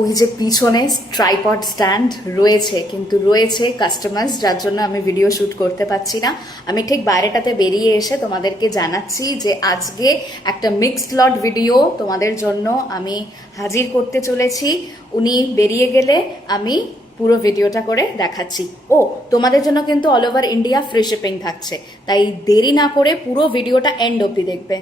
ওই যে পিছনে ট্রাইপড স্ট্যান্ড রয়েছে, কিন্তু রয়েছে কাস্টমার্স, যার জন্য আমি ভিডিও শ্যুট করতে পারছি না। আমি ঠিক বাইরেটাতে বেরিয়ে এসে তোমাদেরকে জানাচ্ছি যে আজকে একটা মিক্সড লট ভিডিও তোমাদের জন্য আমি হাজির করতে চলেছি। উনি বেরিয়ে গেলে আমি পুরো ভিডিওটা করে দেখাচ্ছি। ও, তোমাদের জন্য কিন্তু all over India free shipping থাকছে, তাই দেরি না করে পুরো ভিডিওটা এন্ড অবধি দেখবে।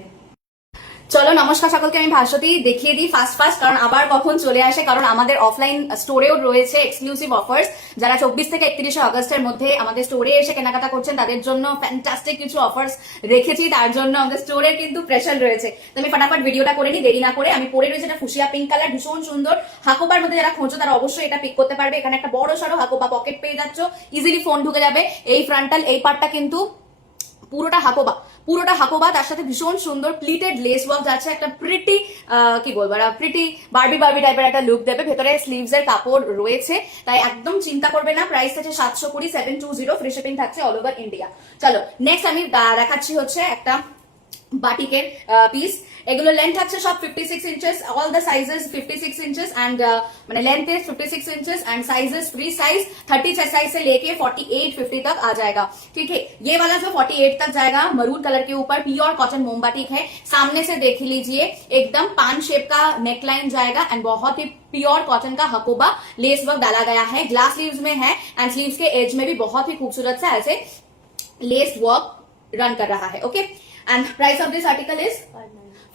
চলো, নমস্কার সকলকে, আমি ভাস্বতী। দেখিয়ে দিই ফার্স্ট কারণ আবার কখন চলে আসে, কারণ আমাদের অফলাইন স্টোরেও রয়েছে এক্সক্লুসিভ অফার্স। যারা 24 থেকে 31 আগস্টের মধ্যে আমাদের স্টোরে এসে কেনাকাটা করছেন তাদের জন্য ফ্যান্টাস্টিক কিছু অফার্স রেখেছি। তার জন্য আমাদের স্টোরের কিন্তু প্রেশার রয়েছে। তো আমি ফটাফট ভিডিওটা করে নিই, দেরি না করে। আমি পরে রয়েছে এটা ফুসিয়া পিঙ্ক কালার, ভীষণ সুন্দর হাকোবার মধ্যে। যারা খোঁজো তারা অবশ্যই এটা পিক করতে পারবে। এখানে একটা বড় সড়ো হাকোবা পকেট পেয়ে যাচ্ছ, ইজিলি ফোন ঢুকে যাবে। এই ফ্রন্টাল এই পার্টটা কিন্তু পুরোটা হাকোবা, তার সাথে ভীষণ সুন্দর প্লিটেড লেস ওয়ার্ক যাচ্ছে। একটা প্রিটি কি বলবো, প্রিটি বারবি টাইপের একটা লুক দেবে। ভেতরে স্লিভস এর কাপড় রয়েছে, তাই একদম চিন্তা করবে না। প্রাইস আছে 720, 720, ফ্রি শিপিং থাকছে অল ওভার ইন্ডিয়া। চলো নেক্সট আমি দেখাচ্ছি হচ্ছে একটা বাটিকের পিস। এগুলো লেন্থ থাকছে সব 56 inches, all the sizes 56 inches and मैंने लेंथ है 56 inches and sizes free size 30 size से लेके 48, 50 तक आ जाएगा। ठीक है, ये वाला जो 48 तक जाएगा मरून कलर के ऊपर प्योर कॉटन मोमबाटिक है। सामने से देख लीजिए, एकदम पान शेप का नेकलाइन जाएगा एंड बहुत ही प्योर कॉटन का हकोबा लेस वर्क डाला गया है। ग्लास स्लीव्स में है एंड स्लीव्स के एज में भी बहुत ही खूबसूरत से ऐसे लेस वर्क रन कर रहा है। Okay, and price of this article is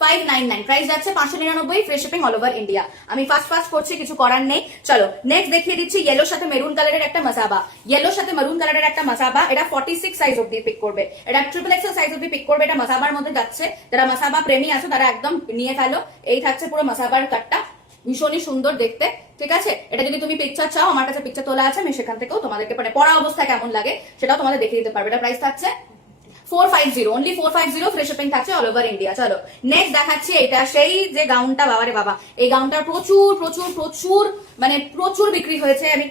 599। Price যাচ্ছে 599, free shipping all over India. আমি ফার্স্ট করছি, কিছু করার নেই। চলো নেক্সট দেখিয়ে দিচ্ছি ইয়েলোর সাথে মেরুন কালারের একটা মাসাবা। ইয়েলোর সাথে মেরুন কালারের একটা মাসাবা, এটা 46 সাইজ অবধি পিক করবে, এটা ট্রিপল এক্সেল সাইজ অবধি পিক করবে। এটা মাসাবার মধ্যে যাচ্ছে। যারা মাসাবা প্রেমী আছো তারা একদম নিয়ে ফেলো। এই থাকছে পুরো মাসাবার কাটটা, ভীষণই সুন্দর দেখতে। ঠিক আছে, এটা যদি তুমি পিকচার চাও, আমার কাছে পিকচার তোলা আছে, আমি সেখান থেকেও তোমাদেরকে পরা অবস্থা কেমন লাগে সেটাও তোমাদের দেখিয়ে দিতে পারবে। এটা প্রাইস থাকছে 450, অনলি 450, ফ্রি শিপিং থাকছে অল ওভার ইন্ডিয়া। চলো নেক্সট দেখাচ্ছি এটা সেই যে গাউনটা। বাবারে বাবা, এই গাউনটার প্রচুর বিক্রি হয়েছে। আমি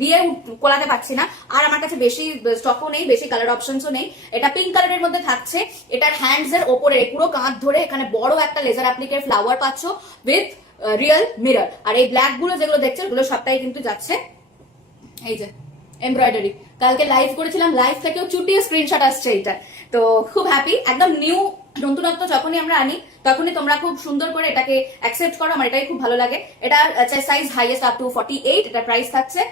দিয়ে কোলাতে পারছি না, আর আমার কাছে বেশি স্টকও নেই, বেশি কালার অপশনসও নেই। এটা পিঙ্ক কালারের মধ্যে থাকছে। এটার হ্যান্ডস এর ওপরে পুরো কাঁধ ধরে এখানে বড় একটা লেজার অ্যাপ্লিকের ফ্লাওয়ার পাচ্ছ উইথ রিয়েল মিরর। আর এই ব্ল্যাক গুলো যেগুলো দেখছো ওগুলো সবটাই কিন্তু যাচ্ছে এই যে এমব্রয়ডারি। কালকে লাইভ করেছিলাম, লাইভ থেকেও চুটিয়ে স্ক্রিনশট আসছে এইটা। তো খুব হ্যাপি, একদম নিউ নতুনত্ব যখনই আমরা আনি তখনই তোমরা খুব সুন্দর করে এটাকে অ্যাকসেপ্ট করো। আমার এটাই খুব ভালো লাগে। এটা সাইজ হাইয়েস্ট আপ টু 48। এটা প্রাইস থাকছে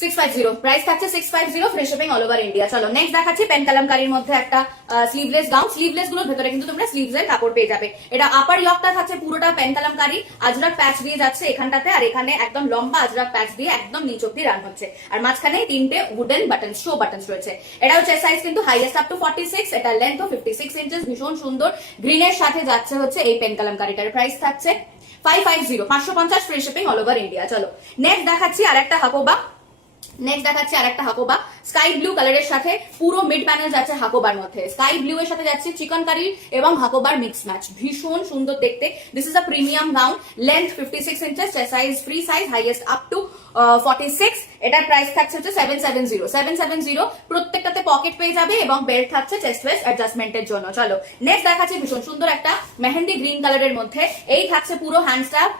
650, প্রাইস থাকছে 650, free shipping all over India. চলো নেক্সট দেখাচ্ছি পেন কালামকারীর মধ্যে একটা স্লিভলেস গাউন। স্লিভলেস গুলোর ভেতরে কিন্তু তোমরা স্লিভস এর কাপড় পেয়ে যাবে। এটা আপার ইয়কটা থাকছে পুরোটা পেন কালামকারী, আজরাক প্যাচ দিয়ে যাচ্ছে এখানটাতে, আর এখানে একদম লম্বা আজরাক প্যাচ দিয়ে একদম নিচ অব্দি রান হচ্ছে। আর মাঝখানে 3টে উডেন বাটন, শো বাটন রয়েছে। এটা হচ্ছে সাইজ কিন্তু হাইয়েস্ট আপ টু 46। এটা লেন্থ 56 ইঞ্চেস, ভীষণ সুন্দর। গ্রিনের সাথে যাচ্ছে হচ্ছে এই পেন কালামকারীটার। প্রাইস থাকছে 550, 550, free shipping all over India. চলো নেক্সট দেখাচ্ছি আরেকটা হাকোবা। স্কাই ব্লু কালারের সাথে পুরো মিড প্যানেল যাচ্ছে হাকোবার মধ্যে। স্কাই ব্লু এর সাথে যাচ্ছে চিকন কারি এবং হাকোবার মিক্স ম্যাচ, ভীষণ সুন্দর দেখতে। This is a premium gown, length 56 inches, size free size, highest up to 46। এটার প্রাইস থাকছে হচ্ছে 770। প্রত্যেকটাতে পকেট পেয়ে যাবে এবং বেল্ট থাকছে চেস্ট ওয়েস্ট অ্যাডজাস্টমেন্টের জন্য। চলো নেক্সট দেখাচ্ছি ভীষণ সুন্দর একটা মেহেন্দি গ্রিন কালারের মধ্যে। এই থাকছে পুরো হ্যান্ড স্টাফ,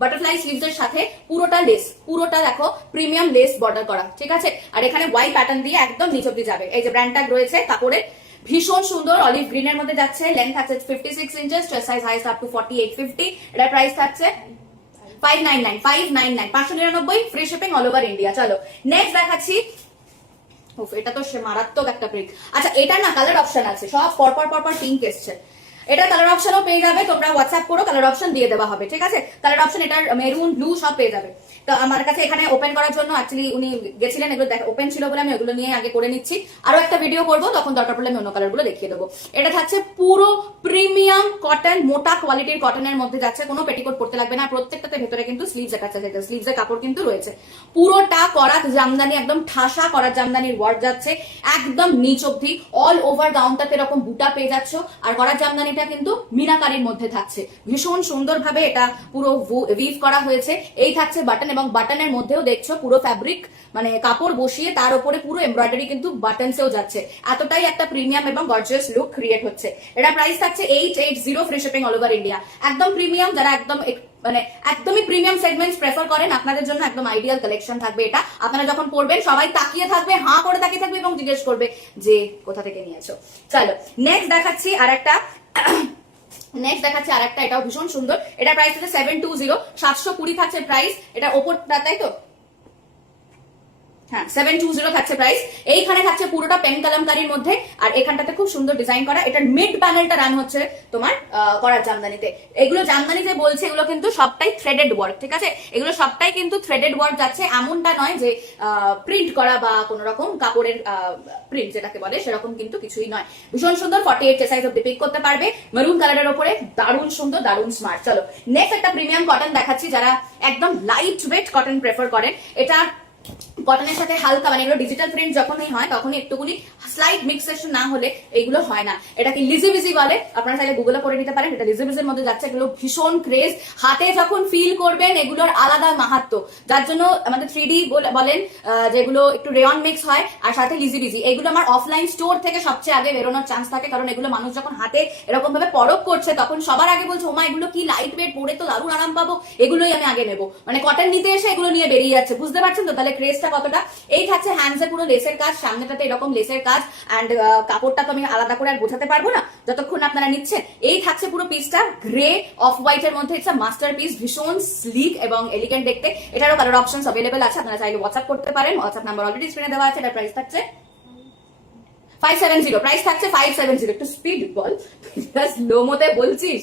বাটারফ্লাই স্লিভস এর সাথে পুরোটা লেস, পুরোটা দেখো প্রিমিয়াম লেস বর্ডার করা। ঠিক আছে, আর এখানে হোয়াইট প্যাটার্ন দিয়ে একদম নিচ অব্দি যাবে। এই যে ব্র্যান্ড ট্যাগ রয়েছে কাপড়ের, ভীষণ সুন্দর অলিভ গ্রিনের মধ্যে যাচ্ছে। লেন্থ থাকছে 56 inches, size highest up to 48, 50। এটা প্রাইস থাকছে 599, 599, free shipping all over India. চলো নেক্সট দেখাচ্ছি, এটা তো মারাত্মক একটা প্রিন্ট। আচ্ছা, এটা না কালার অপশন আছে, সব পরপর পিঙ্ক এসছে। এটা কালার অপশনও পেয়ে যাবে, তোমরা হোয়াটসঅ্যাপ করো, কালার অপশন দিয়ে দেওয়া হবে। ঠিক আছে, কালার অপশন এটার মেরুন, ব্লু সব পেয়ে যাবে। তো আমার কাছে এখানে ওপেন করার জন্য অ্যাকচুয়ালি উনি গেছিলেন, এগুলো ওপেন ছিল বলে আমি ওগুলো নিয়ে আগে করে নিচ্ছি। আরো একটা ভিডিও করবো, তখন দরকার পড়লে আমি অন্য কালার গুলো দেখিয়ে দেবো। এটা থাকছে পুরো প্রিমিয়াম কটন, মোটা কোয়ালিটির কটনের মধ্যে যাচ্ছে, কোনো পেটিকোট পড়তে লাগবে না। প্রত্যেকটাতে ভেতরে কিন্তু স্লিভস এর কাছে স্লিভস এর কাপড় কিন্তু রয়েছে। পুরোটা করাত জামদানি, একদম ঠাসা করাত জামদানির ওয়ার্ক যাচ্ছে একদম নিচ অব্দি। অল ওভার গাউনটাতে এরকম বুটা পেয়ে যাচ্ছ, আর করাত জামদানি জামদানিটা কিন্তু মিনাকারির মধ্যে থাকছে, ভীষণ সুন্দরভাবে এটা পুরো উইভ করা হয়েছে। এই থাকছে বাটন, এবং বাটনের মধ্যেও দেখছো পুরো ফ্যাব্রিক মানে কাপড় বসিয়ে তার উপরে পুরো এমব্রয়ডারি কিন্তু বাটনসেও যাচ্ছে। এতটাই একটা প্রিমিয়াম এবং গর্জিয়াস লুক ক্রিয়েট হচ্ছে। এটা প্রাইস থাকছে 880, free shipping all over India. একদম প্রিমিয়াম, যারা একদম মানে একদমই প্রিমিয়াম সেগমেন্টস প্রেফার করেন আপনাদের জন্য একদম আইডিয়াল কালেকশন থাকবে এটা। আপনারা যখন পরবেন সবাই তাকিয়ে থাকবে, হাঁ করে তাকিয়ে থাকবে এবং জিজ্ঞেস করবে যে কোথা থেকে নিয়েছো। চলো নেক্সট দেখাচ্ছি আরেকটা এটাও ভীষণ সুন্দর। এটা প্রাইস হচ্ছে 720, 720 থাকছে প্রাইস। এটা ওপরটা তাই তো, হ্যাঁ 720 থাকছে প্রাইস। এইখানে থাকছে পুরোটা পেন কালামকারীর মধ্যে, আর এখানটাতে খুব সুন্দর ডিজাইন করা। এটার মিড প্যানেলটা রান হচ্ছে তোমার করার জামদানিতে। এগুলো জামদানিতে বলছে এগুলো কিন্তু সবটাই থ্রেডেড ওয়ার্ক, ঠিক আছে? এগুলো সবটাই কিন্তু থ্রেডেড ওয়ার্ক যাচ্ছে, এমনটা নয় যে প্রিন্ট করা বা কোন রকম কাপড়ের প্রিন্ট যেটাকে বলে সেরকম কিন্তু কিছুই নয়। ভীষণ সুন্দর, 48 সাইজ অব্দি পিক করতে পারবে। মেরুন কালারের উপরে দারুণ সুন্দর, দারুণ স্মার্ট। চলো নেক্সট একটা প্রিমিয়াম কটন দেখাচ্ছি, যারা একদম লাইট ওয়েট কটন প্রেফার করেন। এটা কটনের সাথে হালকা মানে এগুলো ডিজিটাল প্রিন্ট যখনই হয় তখনই একটুকুনি স্লাইট মিক্সেশন না হলে এগুলো হয় না। এটাকে লিজি বিজি বলে, আপনারা চাইলে গুগলে করে নিতে পারেন। এটা লিজি বিজির মধ্যে যাচ্ছে। এগুলো ভীষণ ক্রেজ, হাতে যখন ফিল করবেন এগুলোর আলাদা মাহাত্ম্য, যার জন্য আমাদের 3D বলেন যেগুলো একটু রেয়ন মিক্স হয় আর সাথে লিজি বিজি। এগুলো আমার অফলাইন স্টোর থেকে সবচেয়ে আগে বেরোনোর চান্স থাকে, কারণ এগুলো মানুষ যখন হাতে এরকম ভাবে পরখ করছে তখন সবার আগে বলছে ওমা এগুলো কি লাইট ওয়েট, পরে তো দারুণ আরাম পাবো, এগুলোই আমি আগে নেবো। মানে কটন নিতে এসে এগুলো নিয়ে বেরিয়ে যাচ্ছে, বুঝতে পারছেন তো তাহলে ক্রেজটা কতটা। এই থাকছে হ্যান্ডসে পুরো লেসের কাজ, সামনেটাতে এরকম লেসের কাজ, অ্যান্ড কাপড়টা তো আমি আলাদা করে আর বোঝাতে পারবো না যতক্ষণ আপনারা নিচ্ছেন। এই থাকছে পুরো পিসটা গ্রে অফ হোয়াইট এর মধ্যে। ইটস আ মাস্টার পিস, ভীষণ স্লিক এবং এলিগেন্ট দেখতে। এটারও কালার অপশনস अवेलेबल আছে, আপনারা চাইলে হোয়াটসঅ্যাপ করতে পারেন। হোয়াটসঅ্যাপ নাম্বার অলরেডি স্ক্রিনে দেওয়া আছে। এটার প্রাইস থাকছে 570, প্রাইস থাকছে 570। একটু স্পিড বল, স্লো মতে বলছিস।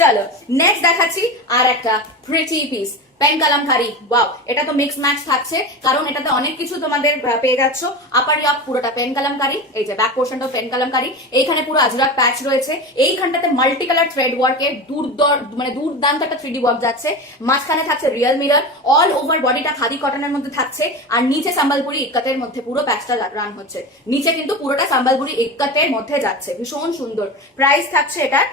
চলো নেক্সট দেখাচ্ছি আর একটা pretty piece, pen Kalamkari. Wow, এটা তো মিক্স ম্যাচ থাকছে, কারণ এটাতে অনেক কিছু তোমাদের পেয়ে যাচ্ছ। আপার ইয়াক পুরোটা পেন কালামকারী, এই যে ব্যাক পোর্শনটাও পেন কালামকারী। এইখানে পুরো আজরাক প্যাচ রয়েছে। এইখানটাতে মাল্টি কালার থ্রেড ওয়ার্কের দুর্দান্ত একটা 3D ওয়ার্ক যাচ্ছে। মাঝখানে থাকছে রিয়েল মিরর, অল ওভার বডিটা খাদি কটনের মধ্যে থাকছে, আর নিচে সাম্বালপুরি ইক্কাতের মধ্যে পুরো প্যাচটা রান হচ্ছে। নিচে কিন্তু পুরোটা সাম্বালপুরি ইক্কাতের মধ্যে যাচ্ছে, ভীষণ সুন্দর। প্রাইস থাকছে এটার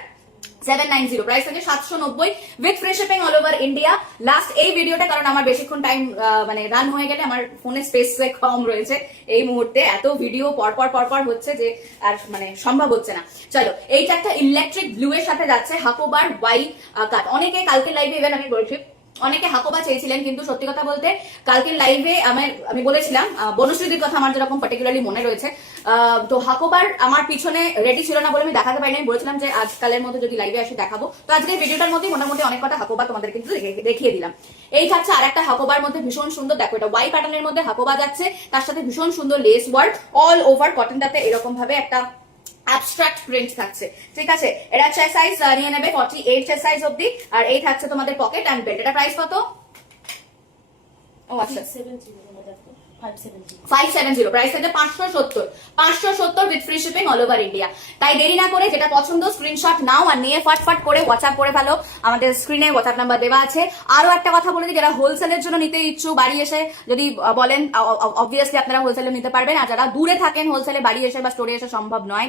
790, প্রাইস থাকে 790 with free shipping all over India. Last এই ভিডিওটা, কারণ আমার বেশিক্ষণ টাইম মানে রান হয়ে গেলে আমার ফোনে স্পেস কম রয়েছে এই মুহূর্তে, এত ভিডিও পরপর হচ্ছে যে আর মানে সম্ভব হচ্ছে না। চলো এইটা একটা ইলেকট্রিক ব্লু এর সাথে যাচ্ছে, হাকোবার ওয়াই কাট। অনেকে কালকে লাইভে ইভেন আমি বলছি অনেকে হাকোবা চেয়েছিলেন, কিন্তু সত্যি কথা বলতে কালকের লাইভে আমি বলেছিলাম বনশ্রীদির কথা আমার যেরকম পার্টিকুলারলি মনে রয়েছে, তো হাকোবার আমার পিছনে রেডি ছিল না বলে আমি দেখাতে পারিনি। আমি বলেছিলাম যে আজকালের মধ্যে যদি লাইভে আসি দেখাবো, তো আজকে ভিডিওটার মধ্যে মোটামুটি অনেক কটা হাকোবা তোমাদের কিন্তু দেখিয়ে দিলাম। এই থাকছে আর একটা হাকোবার মধ্যে ভীষণ সুন্দর, দেখো এটা ওয়াই প্যাটার্নের মধ্যে হাকোবা যাচ্ছে, তার সাথে ভীষণ সুন্দর লেস ওয়ার্ক অল ওভার কটনটাতে এরকম ভাবে একটা অ্যাবস্ট্রাক্ট প্রিন্ট থাকছে, ঠিক আছে? এটা চেস্ট সাইজ নিয়ে নেবে 48 চেস্ট সাইজ অবধি, আর এই থাকছে তোমাদের পকেট অ্যান্ড বেল্ট। এটা প্রাইস কত? ও আচ্ছা 570, প্রাইস থাকে 570 with free shipping all over India. তাই দেরি না করে যেটা পছন্দ স্ক্রিনশট নাও আর নিয়ে ফটফট করে হোয়াটসঅ্যাপ করে ফেলো। আমাদের স্ক্রিনে হোয়াটসঅ্যাপ নাম্বার দেওয়া আছে। আরো একটা কথা বলে দিই, যারা হোলসেলের জন্য নিতে ইচ্ছুক বাড়ি এসে যদি বলেন, অবভিয়াসলি আপনারা হোলসেলে নিতে পারবেন, আর যারা দূরে থাকেন হোলসেলে বাড়ি এসে বা স্টোরে এসে সম্ভব নয়,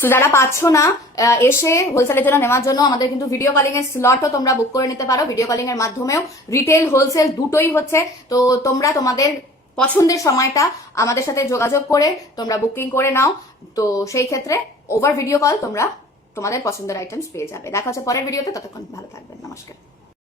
সো যারা পাচ্ছ না এসে হোলসেলের জন্য নেওয়ার জন্য, আমাদের কিন্তু ভিডিও কলিং এর স্লটও তোমরা বুক করে নিতে পারো। ভিডিও কলিং এর মাধ্যমেও রিটেল হোলসেল দুটোই হচ্ছে। তো তোমরা তোমাদের পছন্দের সময়টা আমাদের সাথে যোগাযোগ করে তোমরা বুকিং করে নাও। তো সেই ক্ষেত্রে ওভার ভিডিও কল তোমরা তোমাদের পছন্দের আইটেমস পেয়ে যাবে। দেখা হচ্ছে পরের ভিডিওতে, ততক্ষণ ভালো থাকবেন, নমস্কার।